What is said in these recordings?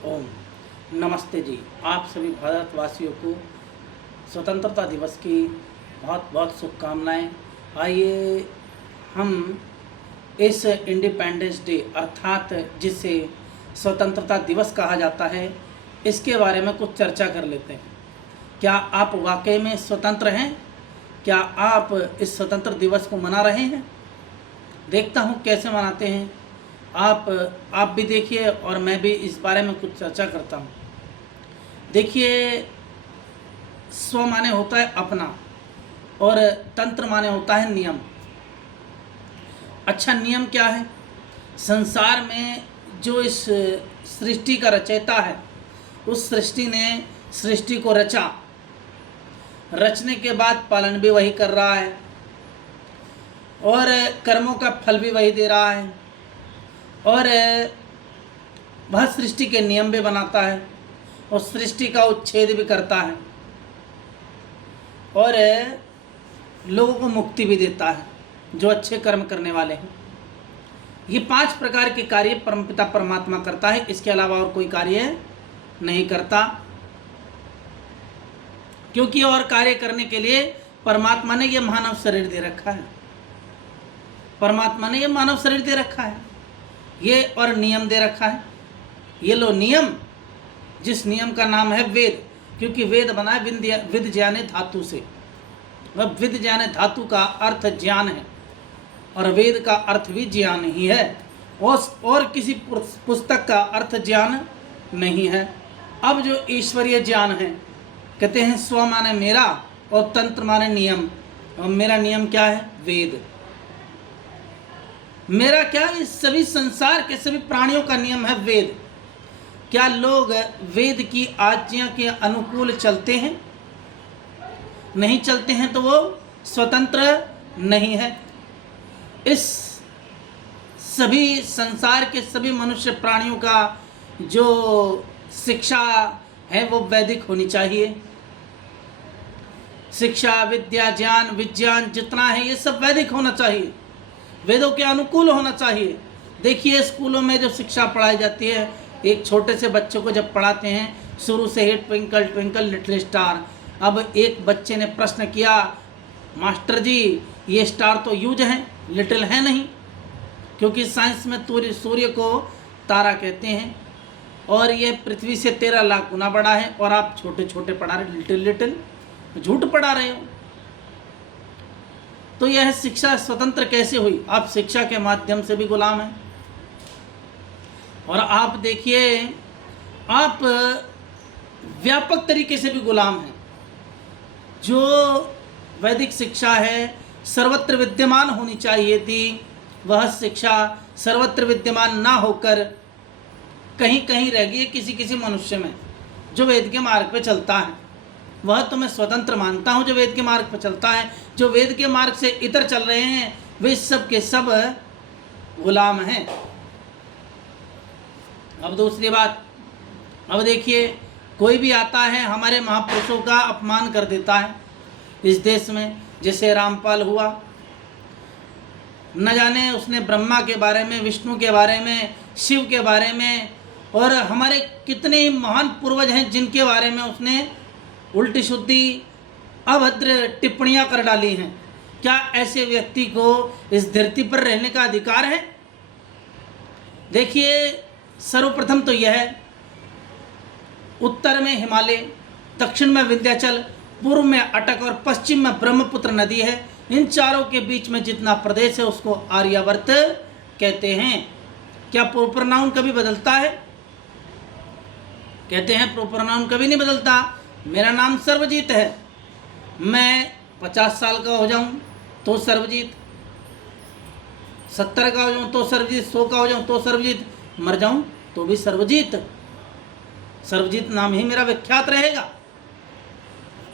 ओम नमस्ते जी। आप सभी भारतवासियों को स्वतंत्रता दिवस की बहुत बहुत शुभकामनाएं। आइए हम इस इंडिपेंडेंस डे अर्थात जिसे स्वतंत्रता दिवस कहा जाता है, इसके बारे में कुछ चर्चा कर लेते हैं। क्या आप वाकई में स्वतंत्र हैं? क्या आप इस स्वतंत्र दिवस को मना रहे हैं? देखता हूँ कैसे मनाते हैं। आप भी देखिए और मैं भी इस बारे में कुछ चर्चा करता हूँ। देखिए, स्व माने होता है अपना और तंत्र माने होता है नियम। अच्छा, नियम क्या है? संसार में जो इस सृष्टि का रचयिता है, उस सृष्टि ने सृष्टि को रचा। रचने के बाद पालन भी वही कर रहा है और कर्मों का फल भी वही दे रहा है और वह सृष्टि के नियम भी बनाता है और सृष्टि का उच्छेद भी करता है और लोगों को मुक्ति भी देता है जो अच्छे कर्म करने वाले हैं। ये 5 प्रकार के कार्य परमपिता परमात्मा करता है, इसके अलावा और कोई कार्य नहीं करता, क्योंकि और कार्य करने के लिए परमात्मा ने ये मानव शरीर दे रखा है। परमात्मा ने ये मानव शरीर दे रखा है, ये और नियम दे रखा है। ये लो नियम, जिस नियम का नाम है वेद, क्योंकि वेद बना है विद ज्ञाने धातु से। वह विद ज्ञाने धातु का अर्थ ज्ञान है और वेद का अर्थ भी ज्ञान ही है और किसी पुस्तक का अर्थ ज्ञान नहीं है। अब जो ईश्वरीय ज्ञान है, कहते हैं स्व माने मेरा और तंत्र माने नियम। और मेरा नियम क्या है? वेद। मेरा क्या? इस सभी संसार के सभी प्राणियों का नियम है वेद। क्या लोग वेद की आज्ञा के अनुकूल चलते हैं? नहीं चलते हैं तो वो स्वतंत्र नहीं है। इस सभी संसार के सभी मनुष्य प्राणियों का जो शिक्षा है वो वैदिक होनी चाहिए। शिक्षा, विद्या, ज्ञान, विज्ञान जितना है ये सब वैदिक होना चाहिए, वेदों के अनुकूल होना चाहिए। देखिए, स्कूलों में जो शिक्षा पढ़ाई जाती है, एक छोटे से बच्चों को जब पढ़ाते हैं शुरू से ही ट्विंकल ट्विंकल लिटिल स्टार। अब एक बच्चे ने प्रश्न किया, मास्टर जी ये स्टार तो यूज हैं, लिटिल है नहीं, क्योंकि साइंस में सूर्य को तारा कहते हैं और ये पृथ्वी से 13 लाख गुना बड़ा है और आप छोटे छोटे पढ़ा रहे, लिटिल लिटिल, झूठ पढ़ा रहे हो। तो यह शिक्षा स्वतंत्र कैसे हुई? आप शिक्षा के माध्यम से भी गुलाम हैं। और आप देखिए, आप व्यापक तरीके से भी गुलाम हैं। जो वैदिक शिक्षा है सर्वत्र विद्यमान होनी चाहिए थी, वह शिक्षा सर्वत्र विद्यमान ना होकर कहीं कहीं रह गई किसी किसी मनुष्य में जो वेद के मार्ग पे चलता है। वह तो मैं स्वतंत्र मानता हूँ जो वेद के मार्ग पर चलता है। जो वेद के मार्ग से इतर चल रहे हैं वे सब के सब गुलाम हैं। अब दूसरी बात, अब देखिए, कोई भी आता है हमारे महापुरुषों का अपमान कर देता है इस देश में। जैसे रामपाल हुआ, न जाने उसने ब्रह्मा के बारे में, विष्णु के बारे में, शिव के बारे में और हमारे कितने महान पूर्वज हैं जिनके बारे में उसने उल्टी शुद्धि अभद्र टिप्पणियां कर डाली हैं। क्या ऐसे व्यक्ति को इस धरती पर रहने का अधिकार है? देखिए, सर्वप्रथम तो यह है, उत्तर में हिमालय, दक्षिण में विंध्याचल, पूर्व में अटक और पश्चिम में ब्रह्मपुत्र नदी है। इन चारों के बीच में जितना प्रदेश है उसको आर्यावर्त कहते हैं। क्या प्रोपर नाउन कभी बदलता है? कहते हैं प्रोपर नाउन कभी नहीं बदलता। मेरा नाम सर्वजीत है, मैं 50 साल का हो जाऊं तो सर्वजीत, 70 का हो जाऊं तो सर्वजीत, 100 का हो जाऊं तो सर्वजीत, मर जाऊं तो भी सर्वजीत। सर्वजीत नाम ही मेरा विख्यात रहेगा,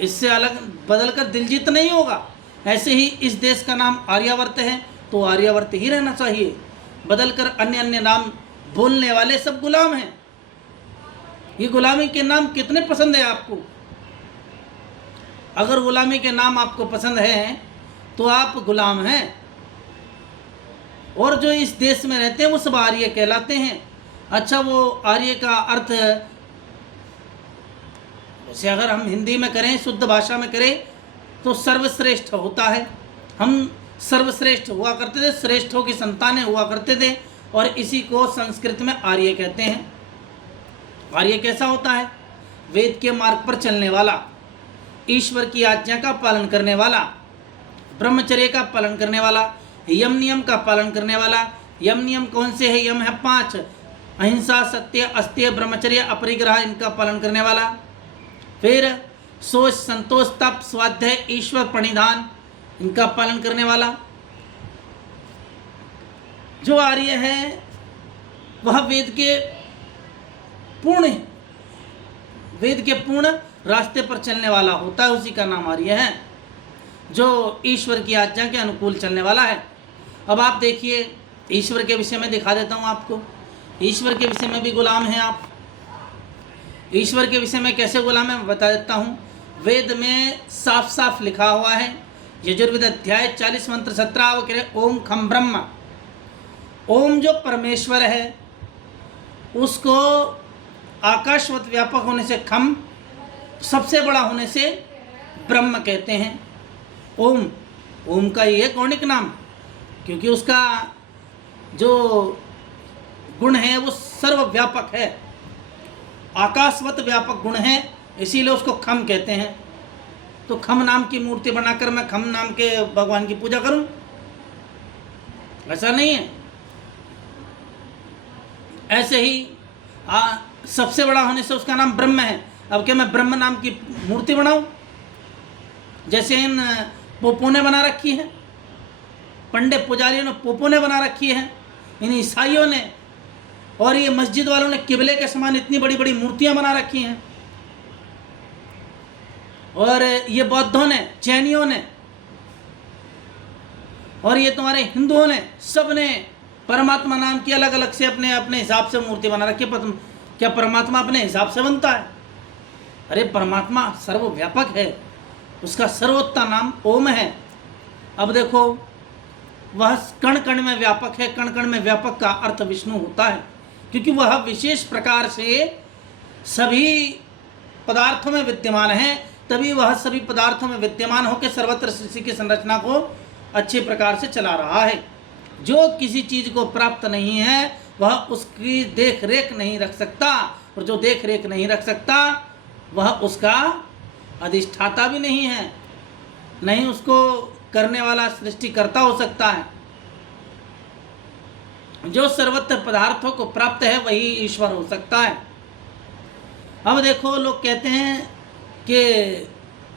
इससे अलग बदलकर दिलजीत नहीं होगा। ऐसे ही इस देश का नाम आर्यावर्त है तो आर्यावर्त ही रहना चाहिए। बदलकर अन्य अन्य नाम बोलने वाले सब गुलाम हैं। ये गुलामी के नाम कितने पसंद है आपको? अगर गुलामी के नाम आपको पसंद है तो आप गुलाम हैं। और जो इस देश में रहते हैं वो सब आर्य कहलाते हैं। अच्छा, वो आर्य का अर्थ वैसे अगर हम हिंदी में करें, शुद्ध भाषा में करें तो सर्वश्रेष्ठ होता है। हम सर्वश्रेष्ठ हुआ करते थे, श्रेष्ठों की संतानें हुआ करते थे, और इसी को संस्कृत में आर्य कहते हैं। आर्य कैसा होता है? वेद के मार्ग पर चलने वाला, ईश्वर की आज्ञा का पालन करने वाला, ब्रह्मचर्य का पालन करने वाला, यम नियम का पालन करने वाला। यम नियम कौन से है? यम है 5: अहिंसा, सत्य, अस्त्य, ब्रह्मचर्य, अपरिग्रह, इनका पालन करने वाला। फिर सोच, संतोष, तप, स्वाध्याय, ईश्वर प्रणिधान, इनका पालन करने वाला। जो आर्य है वह वेद के पूर्ण रास्ते पर चलने वाला होता है, उसी का नाम आर्य है, जो ईश्वर की आज्ञा के अनुकूल चलने वाला है। अब आप देखिए, ईश्वर के विषय में दिखा देता हूँ आपको। ईश्वर के विषय में भी गुलाम हैं आप। ईश्वर के विषय में कैसे गुलाम है मैं बता देता हूँ। वेद में साफ साफ लिखा हुआ है, यजुर्वेद अध्याय 40 मंत्र 17, वो कह रहे ओम खम ब्रह्म। ओम जो परमेश्वर है उसको आकाशवत व्यापक होने से खम, सबसे बड़ा होने से ब्रह्म कहते हैं। ओम का ये गौणिक नाम, क्योंकि उसका जो गुण है वो सर्वव्यापक है, आकाशवत व्यापक गुण है, इसीलिए उसको खम कहते हैं। तो खम नाम की मूर्ति बनाकर मैं खम नाम के भगवान की पूजा करूं? ऐसा नहीं है। ऐसे ही सबसे बड़ा होने से उसका नाम ब्रह्म है। अब क्या मैं ब्रह्म नाम की मूर्ति बनाऊं? जैसे इन पोपों ने बना रखी है, पंडित पुजारियों ने पोपों ने बना रखी है, इन ईसाइयों ने, और ये मस्जिद वालों ने किबले के समान इतनी बड़ी बड़ी मूर्तियां बना रखी हैं, और ये बौद्धों ने, जैनियों ने, और ये तुम्हारे हिंदुओं ने, सब ने परमात्मा नाम की अलग अलग से अपने अपने हिसाब से मूर्ति बना रखी है। क्या परमात्मा अपने हिसाब से बनता है? अरे परमात्मा सर्वव्यापक है, उसका सर्वोत्तम नाम ओम है। अब देखो, वह कण कण में व्यापक है। कण कण में व्यापक का अर्थ विष्णु होता है, क्योंकि वह विशेष प्रकार से सभी पदार्थों में विद्यमान है, तभी वह सभी पदार्थों में विद्यमान होकर सर्वत्र सृष्टि की संरचना को अच्छे प्रकार से चला रहा है। जो किसी चीज को प्राप्त नहीं है वह उसकी देख रेख नहीं रख सकता, और जो देख रेख नहीं रख सकता वह उसका अधिष्ठाता भी नहीं है, नहीं उसको करने वाला सृष्टिकर्ता हो सकता है। जो सर्वत्र पदार्थों को प्राप्त है वही ईश्वर हो सकता है। अब देखो, लोग कहते हैं कि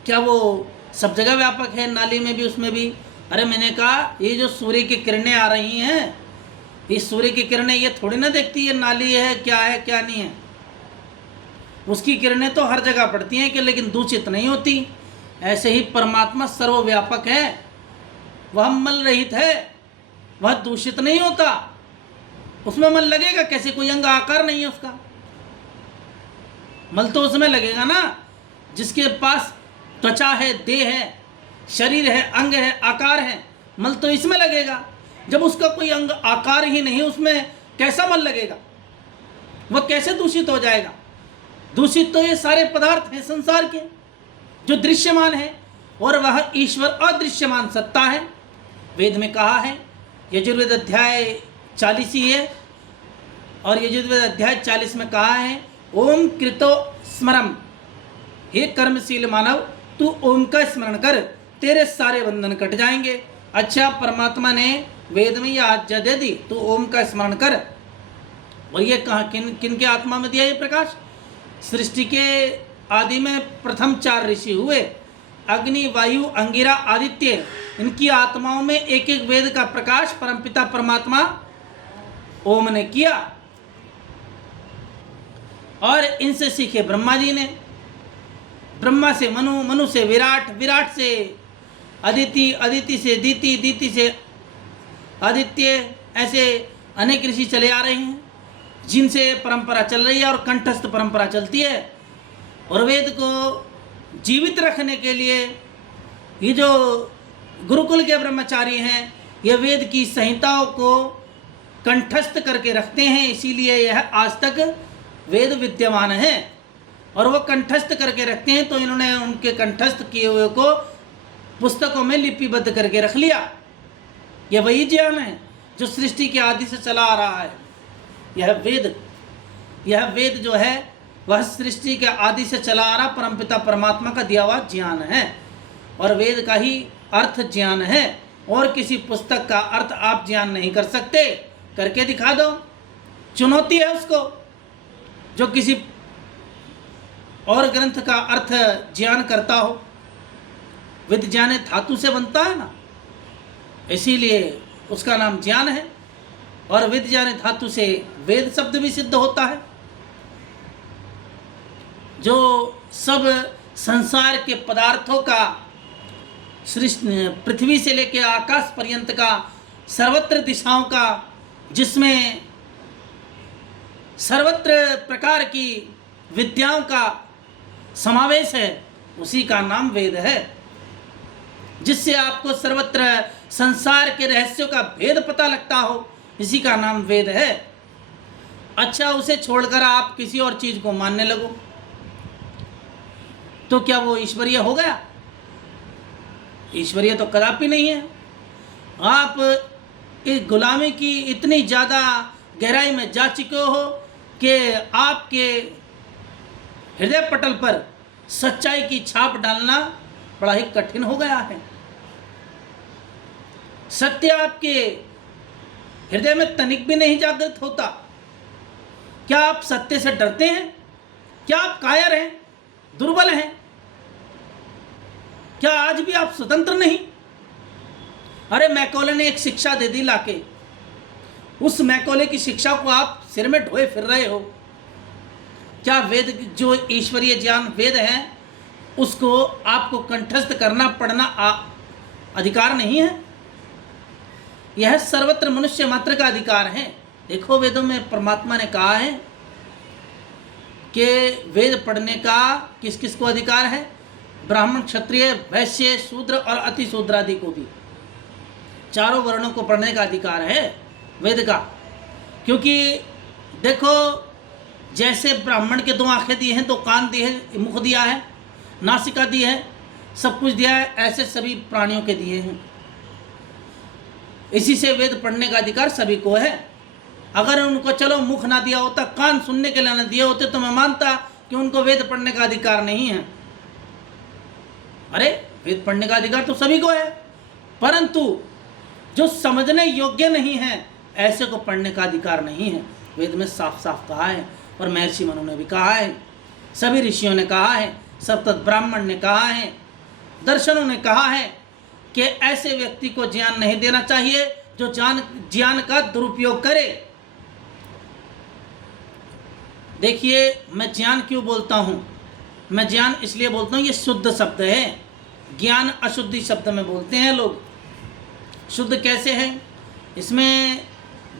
क्या वो सब जगह व्यापक है, नाली में भी, उसमें भी। अरे मैंने कहा, ये जो सूर्य की किरणें आ रही हैं, इस सूर्य की किरणें ये थोड़ी ना देखती है नाली है क्या नहीं है। उसकी किरणें तो हर जगह पड़ती हैं कि, लेकिन दूषित नहीं होती। ऐसे ही परमात्मा सर्वव्यापक है, वह मल रहित है, वह दूषित नहीं होता। उसमें मल लगेगा कैसे? कोई अंग आकार नहीं है उसका, मल तो उसमें लगेगा ना। जिसके पास त्वचा है, देह है, शरीर है, अंग है, आकार है, मल तो इसमें लगेगा। जब उसका कोई अंग आकार ही नहीं, उसमें कैसा मल लगेगा? वह कैसे दूषित हो जाएगा? दूषित तो ये सारे पदार्थ हैं संसार के जो दृश्यमान है, और वह ईश्वर अदृश्यमान सत्ता है। वेद में कहा है, यजुर्वेद अध्याय 40 ही है, और यजुर्वेद अध्याय 40 में कहा है, ओम कृतो स्मरम, हे कर्मशील मानव, तू ओम का स्मरण कर, तेरे सारे बंधन कट जाएंगे। अच्छा, परमात्मा ने वेद में यह आज्ञा दे दी, तू ओम का स्मरण कर। और ये कहाँ किन के आत्मा में दिया ये प्रकाश? सृष्टि के आदि में प्रथम 4 ऋषि हुए, अग्नि, वायु, अंगिरा, आदित्य। इनकी आत्माओं में एक एक वेद का प्रकाश परमपिता परमात्मा ओम ने किया, और इनसे सीखे ब्रह्मा जी ने। ब्रह्मा से मनु, मनु से विराट, विराट से अदिति, अदिति से दीति, दीति से आदित्य। ऐसे अनेक ऋषि चले आ रहे हैं जिनसे परंपरा चल रही है, और कंठस्थ परंपरा चलती है। और वेद को जीवित रखने के लिए ये जो गुरुकुल के ब्रह्मचारी हैं, ये वेद की संहिताओं को कंठस्थ करके रखते हैं, इसीलिए यह आज तक वेद विद्यमान है। और वो कंठस्थ करके रखते हैं तो इन्होंने उनके कंठस्थ किए हुए को पुस्तकों में लिपिबद्ध करके रख लिया। यह वही ज्ञान है जो सृष्टि के आदि से चला आ रहा है। यह वेद जो है वह सृष्टि के आदि से चला आ रहा परमपिता परमात्मा का दिया हुआ ज्ञान है, और वेद का ही अर्थ ज्ञान है। और किसी पुस्तक का अर्थ आप ज्ञान नहीं कर सकते, करके दिखा दो। चुनौती है उसको जो किसी और ग्रंथ का अर्थ ज्ञान करता हो। विद ज्ञाने धातु से बनता है ना, इसीलिए उसका नाम ज्ञान है। और विद ज्ञाने धातु से वेद शब्द भी सिद्ध होता है। जो सब संसार के पदार्थों का, पृथ्वी से लेकर आकाश पर्यंत का, सर्वत्र दिशाओं का, जिसमें सर्वत्र प्रकार की विद्याओं का समावेश है, उसी का नाम वेद है। जिससे आपको सर्वत्र संसार के रहस्यों का भेद पता लगता हो, इसी का नाम वेद है। अच्छा, उसे छोड़कर आप किसी और चीज को मानने लगो तो क्या वो ईश्वरीय हो गया? ईश्वरीय तो कदापि नहीं है। आप इस गुलामी की इतनी ज़्यादा गहराई में जा चुके हो कि आपके हृदय पटल पर सच्चाई की छाप डालना बड़ा ही कठिन हो गया है। सत्य आपके हृदय में तनिक भी नहीं जागृत होता। क्या आप सत्य से डरते हैं? क्या आप कायर हैं, दुर्बल हैं? क्या आज भी आप स्वतंत्र नहीं? अरे मैकॉले ने एक शिक्षा दे दी लाके, उस मैकॉले की शिक्षा को आप सिर में ढोए फिर रहे हो। क्या वेद जो ईश्वरीय ज्ञान वेद है उसको आपको कंठस्थ करना पड़ना अधिकार नहीं है? यह सर्वत्र मनुष्य मात्र का अधिकार है। देखो, वेदों में परमात्मा ने कहा है कि वेद पढ़ने का किस किस को अधिकार है? ब्राह्मण, क्षत्रिय, वैश्य, शूद्र और अति शूद्र आदि को भी, चारों वर्णों को पढ़ने का अधिकार है वेद का। क्योंकि देखो, जैसे ब्राह्मण के 2 आंखें दी हैं, 2 कान दिए हैं, मुख दिया है, नासिका दी है, सब कुछ दिया है, ऐसे सभी प्राणियों के दिए हैं। इसी से वेद पढ़ने का अधिकार सभी को है। अगर उनको चलो मुख ना दिया होता, कान सुनने के लिए ना दिए होते, तो मैं मानता कि उनको वेद पढ़ने का अधिकार नहीं है। अरे, वेद पढ़ने का अधिकार तो सभी को है, परंतु जो समझने योग्य नहीं है ऐसे को पढ़ने का अधिकार नहीं है। वेद में साफ साफ कहा है, और महर्षि मनु ने भी कहा है, सभी ऋषियों ने कहा है, सप्त ब्राह्मण ने कहा है, दर्शनों ने कहा है कि ऐसे व्यक्ति को ज्ञान नहीं देना चाहिए जो ज्ञान का दुरुपयोग करे। देखिए, मैं ज्ञान क्यों बोलता हूँ? मैं ज्ञान इसलिए बोलता हूँ, ये शुद्ध शब्द है। ज्ञान अशुद्धि शब्द में बोलते हैं लोग। शुद्ध कैसे है? इसमें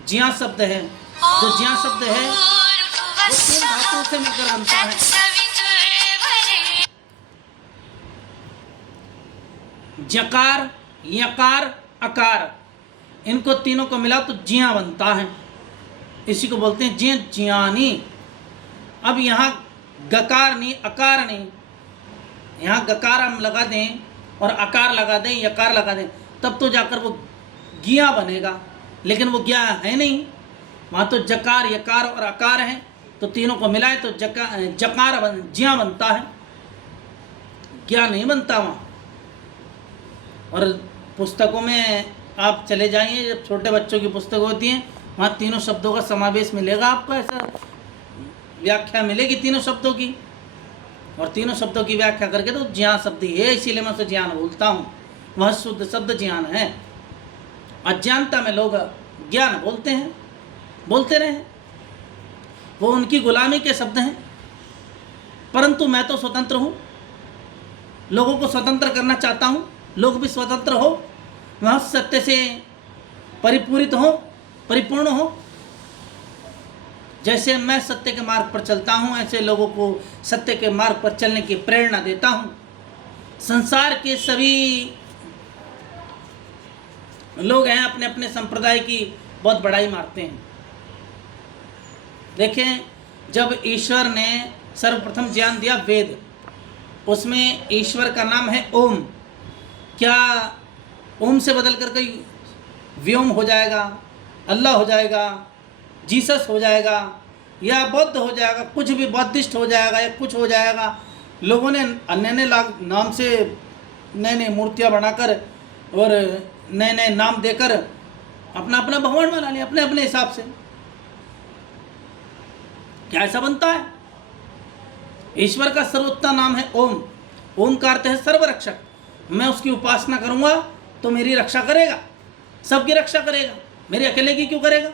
ज्ञा शब्द है। जो ज्ञा शब्द है वो 3 धातुओं से मिलकर बनता है। जकार, यकार, अकार, इनको तीनों को मिला तो ज्ञा बनता है। इसी को बोलते हैं ज्ञानी। अब यहाँ गकार नहीं, अकार नहीं, यहाँ गकार हम लगा दें और अकार लगा दें, यकार लगा दें, तब तो जाकर वो ज्ञा बनेगा। लेकिन वो ज्ञा है नहीं, वहाँ तो जकार, यकार और अकार है, तो तीनों को मिलाए तो जकार ज्ञा बनता है, ज्ञा नहीं बनता वहाँ। और पुस्तकों में आप चले जाइए, जब छोटे बच्चों की पुस्तक होती हैं, वहाँ तीनों शब्दों का समावेश मिलेगा आपको, ऐसा व्याख्या मिलेगी तीनों शब्दों की। और तीनों शब्दों की व्याख्या करके तो ज्ञान शब्द ही है, इसीलिए मैं उसे ज्ञान बोलता हूँ। वह शुद्ध शब्द ज्ञान है। अज्ञानता में लोग ज्ञान बोलते हैं, बोलते रहे, वो उनकी गुलामी के शब्द हैं। परंतु मैं तो स्वतंत्र हूँ, लोगों को स्वतंत्र करना चाहता हूँ, लोग भी स्वतंत्र हो, वह सत्य से परिपूरित हो, परिपूर्ण हो। जैसे मैं सत्य के मार्ग पर चलता हूँ, ऐसे लोगों को सत्य के मार्ग पर चलने की प्रेरणा देता हूँ। संसार के सभी लोग हैं अपने अपने संप्रदाय की बहुत बड़ाई मारते हैं। देखें, जब ईश्वर ने सर्वप्रथम ज्ञान दिया वेद, उसमें ईश्वर का नाम है ओम। क्या ओम से बदल कर कोई व्योम हो जाएगा, अल्लाह हो जाएगा, जीसस हो जाएगा, या बौद्ध हो जाएगा, कुछ भी बौद्धिस्ट हो जाएगा, या कुछ हो जाएगा। लोगों ने नए नए नाम से नए नए मूर्तियाँ बनाकर और नए नए नाम देकर अपना अपना भगवान बना लिया अपने अपने हिसाब से। क्या ऐसा बनता है? ईश्वर का सर्वोत्तम नाम है ओम। ओम का अर्थ है सर्वरक्षक। मैं उसकी उपासना करूंगा तो मेरी रक्षा करेगा, सबकी रक्षा करेगा, मेरे अकेले की क्यों करेगा?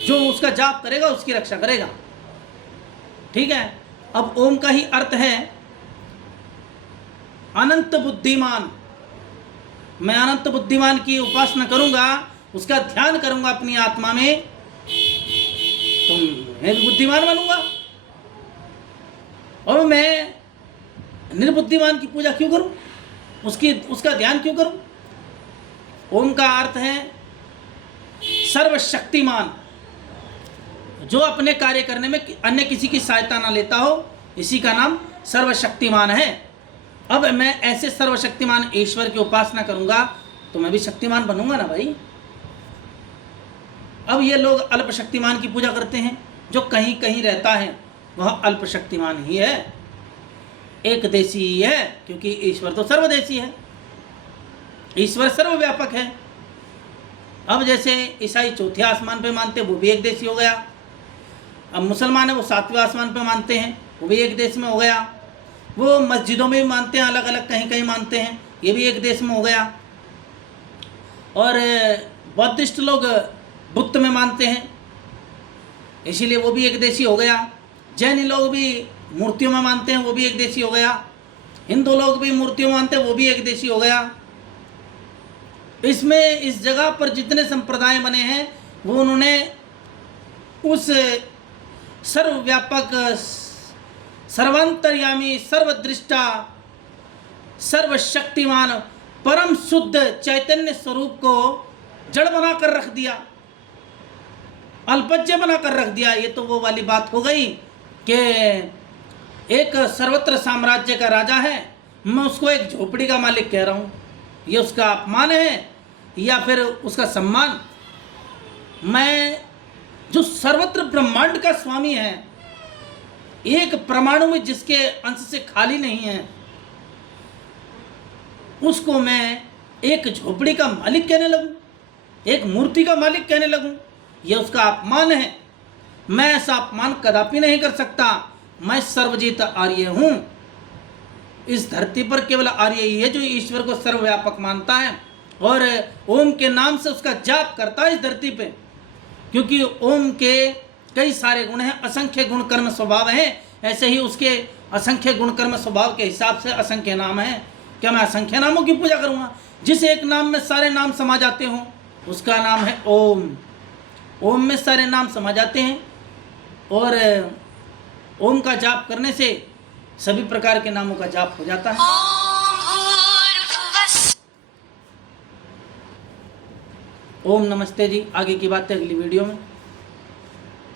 जो उसका जाप करेगा उसकी रक्षा करेगा। ठीक है। अब ओम का ही अर्थ है अनंत बुद्धिमान। मैं अनंत बुद्धिमान की उपासना करूंगा, उसका ध्यान करूंगा अपनी आत्मा में, तो मैं भी बुद्धिमान बनूंगा। और मैं निर्बुद्धिमान की पूजा क्यों करूं, उसका ध्यान क्यों करूं? ओम का अर्थ है सर्वशक्तिमान, जो अपने कार्य करने में अन्य किसी की सहायता ना लेता हो, इसी का नाम सर्वशक्तिमान है। अब मैं ऐसे सर्वशक्तिमान ईश्वर की उपासना करूंगा तो मैं भी शक्तिमान बनूंगा ना भाई। अब ये लोग अल्प शक्तिमान की पूजा करते हैं। जो कहीं कहीं रहता है वह अल्प शक्तिमान ही है, एक देशी ही है, क्योंकि ईश्वर तो सर्वदेशी है, ईश्वर सर्वव्यापक है। अब जैसे ईसाई चौथे आसमान पे मानते हैं, वो भी एक देशी हो गया। अब मुसलमान है, वो सातवें आसमान पे मानते हैं, वो भी एक देश में हो गया। वो मस्जिदों में भी मानते हैं, अलग अलग कहीं कहीं मानते हैं, ये भी एक देश में हो गया। और बौद्धिस्ट लोग बुद्ध में मानते हैं, इसीलिए वो भी एक देशी हो गया। जैन लोग भी मूर्तियों में मानते हैं, वो भी एक देशी हो गया। हिंदू लोग भी मूर्तियों में मानते हैं, वो भी एक देशी हो गया। इसमें इस जगह पर जितने संप्रदाय बने हैं वो उन्होंने उस सर्वव्यापक, सर्वांतर्यामी, सर्वदृष्टा, सर्वशक्तिमान, परम शुद्ध चैतन्य स्वरूप को जड़ बनाकर रख दिया, अल्पज्य बनाकर रख दिया। ये तो वो वाली बात हो गई कि एक सर्वत्र साम्राज्य का राजा है, मैं उसको एक झोपड़ी का मालिक कह रहा हूँ। ये उसका अपमान है या फिर उसका सम्मान? मैं जो सर्वत्र ब्रह्मांड का स्वामी है, एक परमाणु में जिसके अंश से खाली नहीं है, उसको मैं एक झोपड़ी का मालिक कहने लगूं, एक मूर्ति का मालिक कहने लगूं? यह उसका अपमान है। मैं ऐसा अपमान कदापि नहीं कर सकता। मैं सर्वजीत आर्य हूं। इस धरती पर केवल आर्य ही है जो ईश्वर को सर्वव्यापक मानता है और ओम के नाम से उसका जाप करता है इस धरती पे। क्योंकि ओम के कई सारे गुण हैं, असंख्य गुण कर्म स्वभाव हैं, ऐसे ही उसके असंख्य गुण कर्म स्वभाव के हिसाब से असंख्य नाम हैं। क्या मैं असंख्य नामों की पूजा करूँगा? जिस एक नाम में सारे नाम समा जाते हों उसका नाम है ओम। ओम में सारे नाम समा जाते हैं और ओम का जाप करने से सभी प्रकार के नामों का जाप हो जाता है। ओम नमस्ते जी। आगे की बातें अगली वीडियो में।